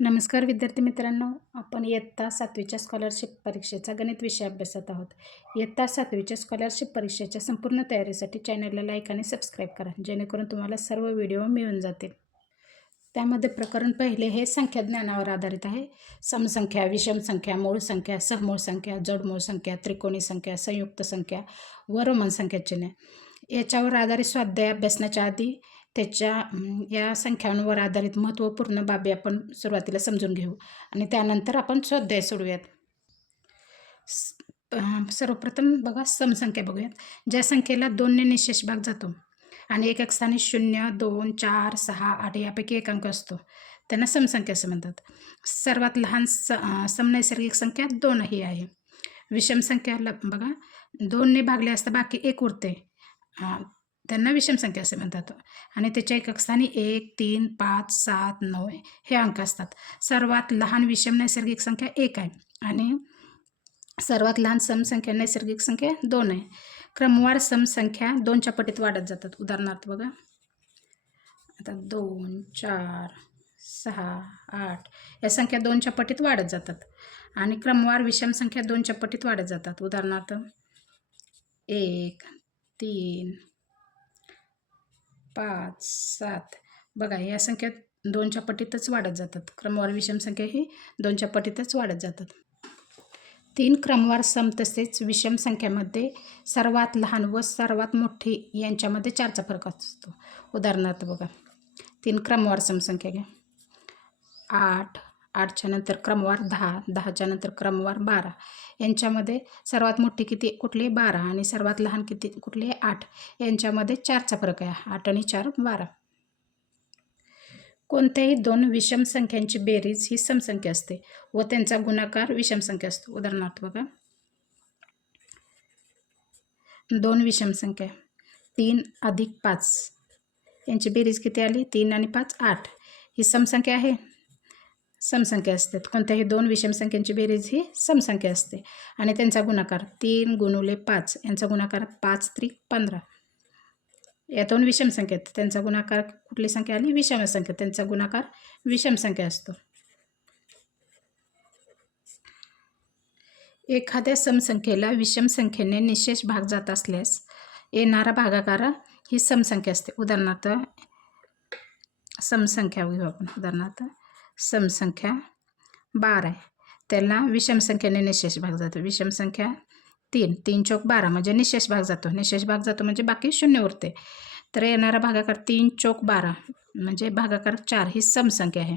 नमस्कार विद्यार्थी मित्रांनो, आपण इयत्ता 7वीच्या स्कॉलरशिप परीक्षेचा गणित विषय अभ्यासत आहोत. इयत्ता 7वीच्या स्कॉलरशिप परीक्षेच्या संपूर्ण तयारीसाठी चॅनलला लाईक आणि सबस्क्राईब करा, जेणेकरून तुम्हाला सर्व व्हिडिओ मिळून जातील. त्यामध्ये प्रकरण पहिले हे संख्या ज्ञानावर आधारित आहे. समसंख्या, विषम संख्या, मूळ संख्या, सहमूळ संख्या, जडमूळ संख्या, त्रिकोणी संख्या, संयुक्त संख्या व रोमन संख्या चिन्ह याच्यावर आधारित स्वाध्याय अभ्यासण्याच्या आधी या संख्यांवर आधारित महत्त्वपूर्ण बाबी आपण सुरुवातीला समजून घेऊ आणि त्यानंतर आपण स्वाध्याय सोडूयात. सर्वप्रथम बघा, समसंख्या बघूयात. ज्या संख्येला 2ने निशेष भाग जातो आणि एक स्थानी 0, 2, 4, 6, 8 यापैकी एक अंक असतो, त्यांना समसंख्या असं म्हणतात. सर्वात लहान समनैसर्गिक संख्या 2 ही आहे. विषम संख्याला बघा, 2ने भागले असता बाकी एक उरते, त्यांना विषम संख्या असे म्हणतात. आणि त्याच्या एकक स्थानी 1, 3, 5, 7, 9 हे अंक असतात. सर्वात लहान विषम नैसर्गिक संख्या 1 आहे आणि सर्वात लहान समसंख्या नैसर्गिक संख्या 2 आहे. क्रमवार समसंख्या 2च्या पटीत वाढत जातात. उदाहरणार्थ बघा, आता 2, 4, 6, 8 या संख्या 2च्या पटीत वाढत जातात आणि क्रमवार विषम संख्या 2च्या पटीत वाढत जातात. उदाहरणार्थ 1, 3, 5, 7 बघा, या संख्या 2च्या पटीतच वाढत जातात. क्रमवार विषम संख्या ही 2च्या पटीतच वाढत जातात. 3 क्रमवार सम तसेच विषम संख्यामध्ये सर्वात लहान व सर्वात मोठी यांच्यामध्ये 4चा फरक असतो. उदाहरणार्थ बघा, 3 क्रमवार समसंख्या घ्या. 8, 8च्या नंतर क्रमवार 10, 10च्या नंतर क्रमवार 12 यांच्यामध्ये सर्वात मोठी किती कुठली 12 आणि सर्वात लहान किती कुठली 8 यांच्यामध्ये 4चा फरक आहे. 8 आणि 4 12. कोणत्याही 2 विषम संख्यांची बेरीज ही समसंख्या असते व त्यांचा गुणाकार विषम संख्या असतो. उदाहरणार्थ बघा, 2 विषम संख्या 3 अधिक 5 यांची बेरीज किती आली? 3 आणि 5 8. ही समसंख्या आहे, समसंख्या असतात. कोणत्याही 2 विषम संख्यांची बेरीज ही समसंख्या असते आणि त्यांचा गुणाकार 3 गुणुले 5 यांचा गुणाकार 5 त्रिक 15. या 2 विषम संख्या आहेत, त्यांचा गुणाकार कुठली संख्या आली? विषम संख्या, त्यांचा गुणाकार विषम संख्या असतो. एखाद्या समसंख्येला विषम संख्येने निशेष भाग जात असल्यास येणारा भागाकार ही समसंख्या असते. उदाहरणार्थ समसंख्या घेऊ आपण. उदाहरणार्थ समसंख्या 12 आहे, त्याला विषम संख्येने निशेष भाग जातो. विषम संख्या 3, 3 चौक 12 म्हणजे निशेष भाग जातो. निशेष भाग जातो म्हणजे बाकी 0 उरते. तर येणारा भागाकार 3 चौक 12 म्हणजे भागाकार 4 ही समसंख्या आहे.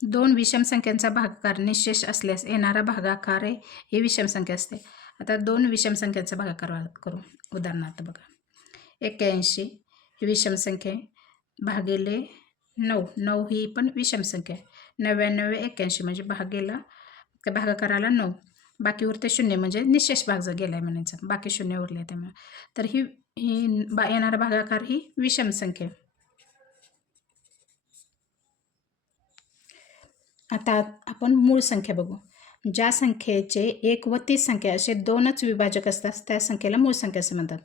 2 विषम संख्यांचा भागाकार निशेष असल्यास येणारा भागाकार ही विषम संख्या असते. आता 2 विषम संख्यांचा भागाकार करू. उदाहरणार्थ बघा, 81 ही विषम संख्या भागिले 9, 9 ही पण विषम संख्या आहे. 99, 81 म्हणजे भागाकाराला 9, बाकी उरते 0 म्हणजे निशेष भाग गेला आहे म्हणायचं, बाकी 0 उरले. त्यामुळे तर ही येणारा भागाकार ही विषम संख्या. आता आपण मूळ संख्या बघू. ज्या संख्येचे 1 व 30 संख्या असे 2च विभाजक असतात त्या संख्येला मूळ संख्या असे म्हणतात.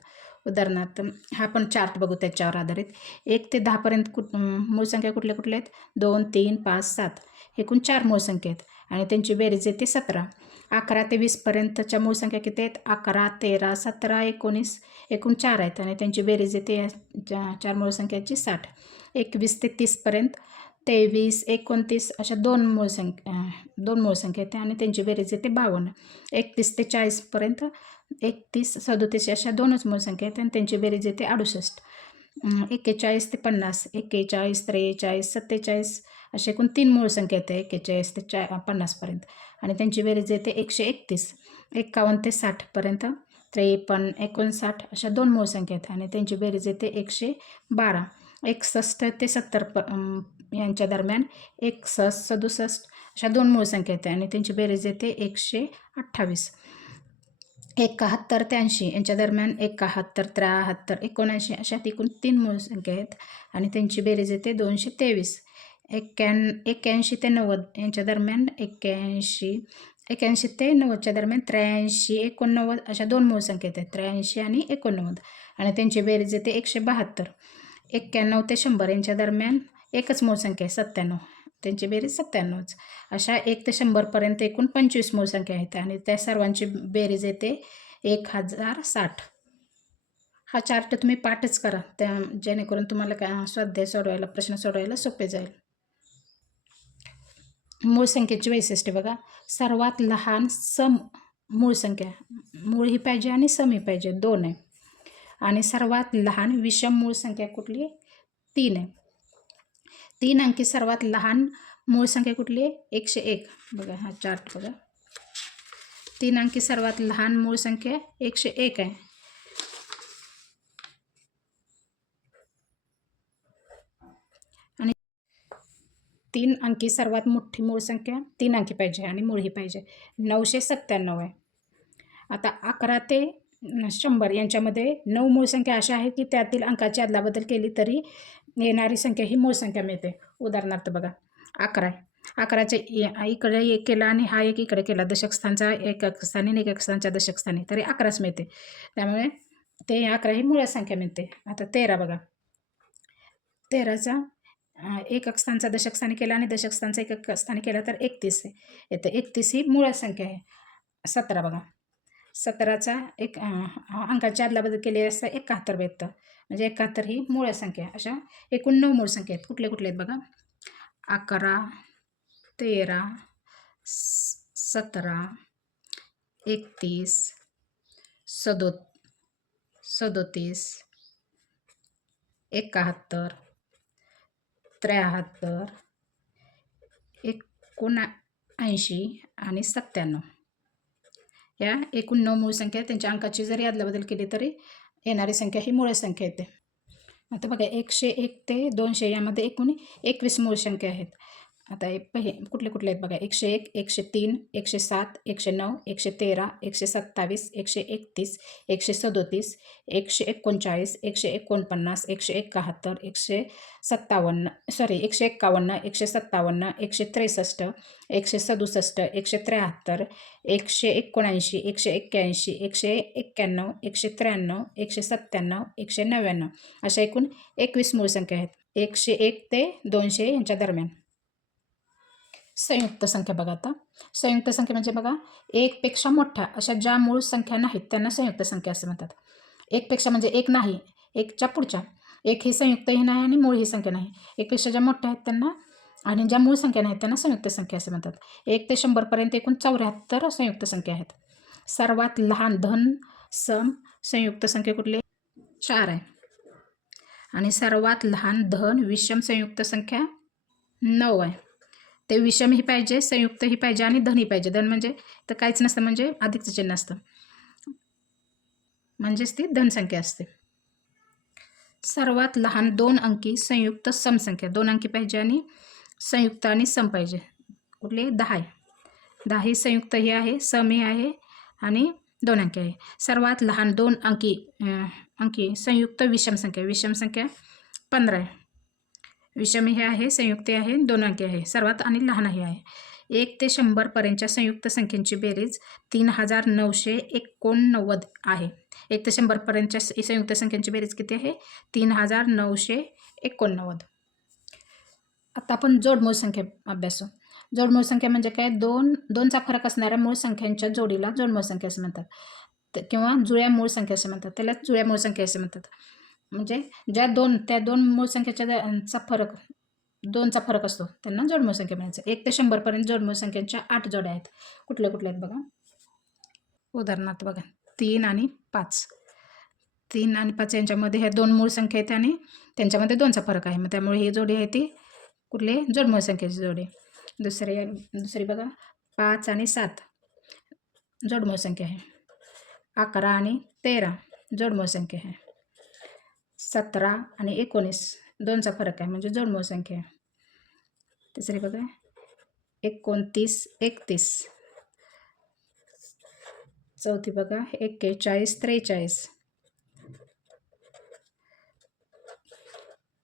उदाहरणार्थ हा आपण चार्ट बघू त्याच्यावर आधारित. 1 ते 10 पर्यंत मूळ संख्या कुठल्या कुठल्या आहेत? 2, 3, 5, 7 एकूण 4 मूळ संख्या आहेत आणि त्यांची बेरीज येते 17. 11 ते 20 पर्यंतच्या मूळ संख्या किती आहेत? 11, 13, 17, 19 एकूण 4 आहेत आणि त्यांची बेरीज येते या 4 मूळ संख्याची 60. 21 ते 30 पर्यंत 23, 29 अशा 2 मूळ संख्या येते आणि त्यांची बेरीज येते 52. 31 ते 40 पर्यंत 31, 37 अशा 2च मूळ संख्या आहेत आणि त्यांची बेरीज येते 68. 41 ते 50, 41, 43, 47 असे एकूण 3 मूळ संख्या येते 41 ते 50 पर्यंत आणि त्यांची बेरीज येते 131. 51 ते 60 पर्यंत 53, 59 अशा 2 मूळ संख्या आहेत आणि त्यांची बेरीज येते 112. 61 ते 70 यांच्या दरम्यान 61, 67 अशा 2 मूळ संख्या येते आणि त्यांची बेरीज येते 128. 71 ते 80 यांच्या दरम्यान 71, 73, 79 अशा एकूण 3 मूळ संख्या आहेत आणि त्यांची बेरीज येते 223. 81 ते 90 यांच्या दरम्यान 81 ते 90च्या दरम्यान 83, 89 अशा 2 मूळ संख्या आहेत, 83 आणि 89 आणि त्यांची बेरीज येते 172. 91 ते 100 यांच्या दरम्यान एकच मूळ संख्या आहे 97, त्यांची बेरीज 97च. अशा 1 ते 100पर्यंत एकूण 25 मूळ संख्या आहेत आणि त्या सर्वांची बेरीज येते 1060. हा चार्ट तुम्ही पाठच करा, त्या जेणेकरून तुम्हाला काय स्वाध्याय सोडवायला, प्रश्न सोडवायला सोपे जाईल. मूळ संख्येची वैशिष्ट्ये बघा, सर्वात लहान सम मूळ संख्या, मूळ ही पाहिजे आणि सम ही पाहिजे, 2 आहे. आणि सर्वात लहान विषम मूळ संख्या कुठली? 3 आहे. 3 अंकी सर्वात लहान मूळ संख्या कुठली आहे? 101. बघा हा चार्ट बघा, 3 अंकी सर्वात लहान मूळ संख्या 101 आहे. आणि 3 अंकी सर्वात मोठी मूळ संख्या 3 अंकी पाहिजे आणि मूळ ही पाहिजे, 997 आहे. आता 11 ते 100 यांच्यामध्ये 9 मूळ संख्या अशा आहेत की त्यातील अंकाची अदलाबदल केली तरी येणारी संख्या ही मूळ संख्या मिळते. उदाहरणार्थ बघा, 11 आहे. 11च्या इकडे एक केला आणि हा एक इकडे केला, दशक स्थानचा एकक स्थानी आणि एकक स्थानच्या दशक स्थानी, तरी 11च मिळते. त्यामुळे ते 11 ही मूळ संख्या मिळते. आता 13 बघा, 13चा एकक स्थानचा दशक स्थानी केला आणि दशक स्थानचा एकक स्थानी केला तर 31 येते. 31 ही मूळ संख्या आहे. 17 बघा, 17चा एक अंकाची अदलाबदल केली असता 71 भेटतं, म्हणजे 71 ही मूळ संख्या. अशा एकूण 9 मूळ संख्या आहेत. कुठले कुठले आहेत बघा, 11, 13, 17, 31, 37, 71, 73, 79 आणि 97. या एकूण 9 मूळ संख्या, त्यांच्या अंकाची जरी अदलाबदल केली तरी येणारी संख्या ही मूळ संख्या येते. आता बघा, 101 ते 200 यामध्ये एकूण 21 मूळ संख्या आहेत. आता कुठले कुठले आहेत बघा, 101, 103, 107, 109, 113, 127, 131, 137, 139, 149, 171, 151, 163, 167, 163, 167, 173, 179, 181, 191, 193, 197, 199 अशा एकूण 21 मूळ संख्या आहेत. 101 ते 200 यांच्या दरम्यान. संयुक्त संख्या बघा, आता संयुक्त संख्या म्हणजे बघा, 1 पेक्षा मोठ्या अशा ज्या मूळ संख्या नाहीत त्यांना संयुक्त संख्या असे म्हणतात. 1 पेक्षा म्हणजे 1 नाही, 1च्या पुढच्या. 1 ही संयुक्त ही नाही आणि मूळ ही संख्या नाही. 1 पेक्षा ज्या मोठ्या आहेत त्यांना आणि ज्या मूळ संख्या नाहीत त्यांना संयुक्त संख्या असे म्हणतात. 1 ते 100पर्यंत एकूण 74 संयुक्त संख्या आहेत. सर्वात लहान धन सम संयुक्त संख्या कुठली? 4 आहे. आणि सर्वात लहान धन विषम संयुक्त संख्या 9 आहे. ते विषम ही पाहिजे, संयुक्त ही पाहिजे आणि धन ही पाहिजे. धन म्हणजे तर काहीच नसतं, म्हणजे अधिकचं चिन्ह असतं, म्हणजेच ती धनसंख्या असते. सर्वात लहान 2 अंकी संयुक्त सम संख्या, 2 अंकी पाहिजे आणि संयुक्त आणि सम पाहिजे. कुठले? 10 आहे. 10 ही संयुक्त ही आहे, सम ही आहे आणि 2 अंकी आहे. सर्वात लहान 2 अंकी संयुक्त विषम संख्या, विषम संख्या 15 आहे. विषम हे आहे, संयुक्त आहे, 2 अंकी आहे, सर्वात आणि लहान हे आहे. 1 ते 100पर्यंतच्या संयुक्त संख्येची बेरीज 3989 आहे. 1 ते 100पर्यंतच्या संयुक्त संख्येची बेरीज किती आहे? 3989. आता आपण जोडमूळ संख्या अभ्यासू. जोडमूळ संख्या म्हणजे काय? 2चा फरक असणाऱ्या मूळ संख्यांच्या जोडीला जोडमूळ संख्या असे म्हणतात, किंवा जुळ्या मूळ संख्या असे म्हणतात. त्याला जुळ्या मूळ संख्या असे म्हणतात. म्हणजे त्या दोन मूळ संख्येचा फरक, 2चा फरक असतो, त्यांना जोडमूळ संख्या म्हणायचं. 1 ते 100पर्यंत जोडमूळ संख्यांच्या 8 जोड्या आहेत. कुठले कुठले आहेत बघा, उदाहरणार्थ बघा, 3 आणि 5. 3 आणि 5 यांच्यामध्ये ह्या 2 मूळ संख्या आहेत आणि त्यांच्यामध्ये 2चा फरक आहे, मग त्यामुळे ही जोडी आहे ती कुठली? जोडमूळ संख्येची जोडी. दुसरी बघा, 5 आणि 7 जोडमूळ संख्या आहे. 11 आणि 13 जोडमूळ संख्या आहे. 17 आणि 19 2चा फरक आहे, म्हणजे जोडमूळ संख्या आहे. तिसरी बघा, 29, 31. चौथी बघा, 41, 43.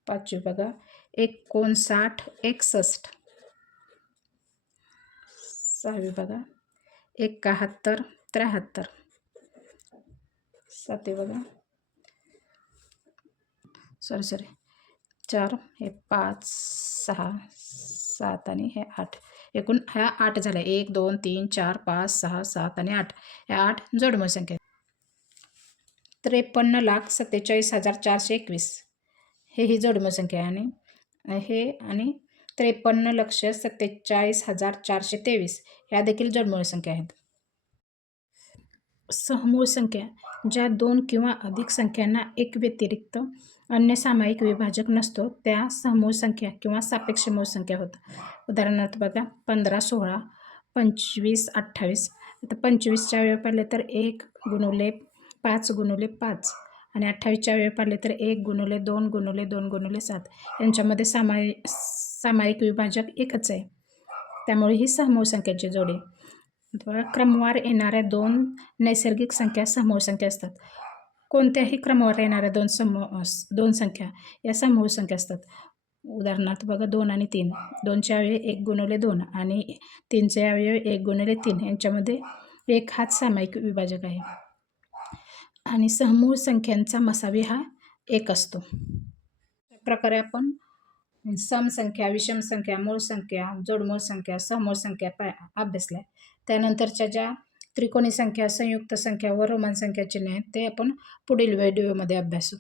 पाचवी बघा, 59, 61. सहावी बघा, 71, 73. सातवी बघा, 4 हे 5 6 7 आणि हे 8. एकूण ह्या 8 झाल्या. 1 2 3 4 5 6 7 आणि 8. ह्या 8 जोडमूळ संख्या. 53,47,421 ही जोडमूळ संख्या आहे. आणि हे आणि 53,47,423 ह्या देखील जोडमूळ संख्या आहेत. सहमूळ संख्या ज्या 2 किंवा अधिक संख्यांना एक व्यतिरिक्त अन्य सामायिक विभाजक नसतो त्या सहमूळ संख्या किंवा सापेक्ष मूळ संख्या होतात. उदाहरणार्थ बघा 15 16 25 28. आता 25च्या वेळी पाडले तर 1 गुणुले 5 गुणुले 5 आणि 28च्या वेळी पाडले तर 1 गुणुले 2 गुणुले 2 गुणुले 7. यांच्यामध्ये सामायिक विभाजक एकच आहे, त्यामुळे ही सहमूळ संख्याची जोडी. क्रमवार येणाऱ्या 2 नैसर्गिक संख्या समूळ संख्या असतात. कोणत्याही क्रमवार येणाऱ्या 2 संख्या या समूळ संख्या असतात. उदाहरणार्थ बघा 2 आणि 3. 2च्या वेळी 1 गुणिले 2 आणि 3च्या वेळी 1 गुणिले 3 यांच्यामध्ये 1 हाच सामायिक विभाजक आहे. आणि समूळ संख्यांचा मसावी हा 1 असतो. अशा प्रकारे आपण सम संख्या, विषम संख्या, मूळ संख्या, जोडमूळ संख्या, समूळ संख्या अभ्यासल्या. त्यानंतरच्या ज्या त्रिकोणी संख्या, संयुक्त संख्या व रोमन संख्या चिन्ह आहेत ते आपण पुढील व्हिडिओमध्ये अभ्यासू.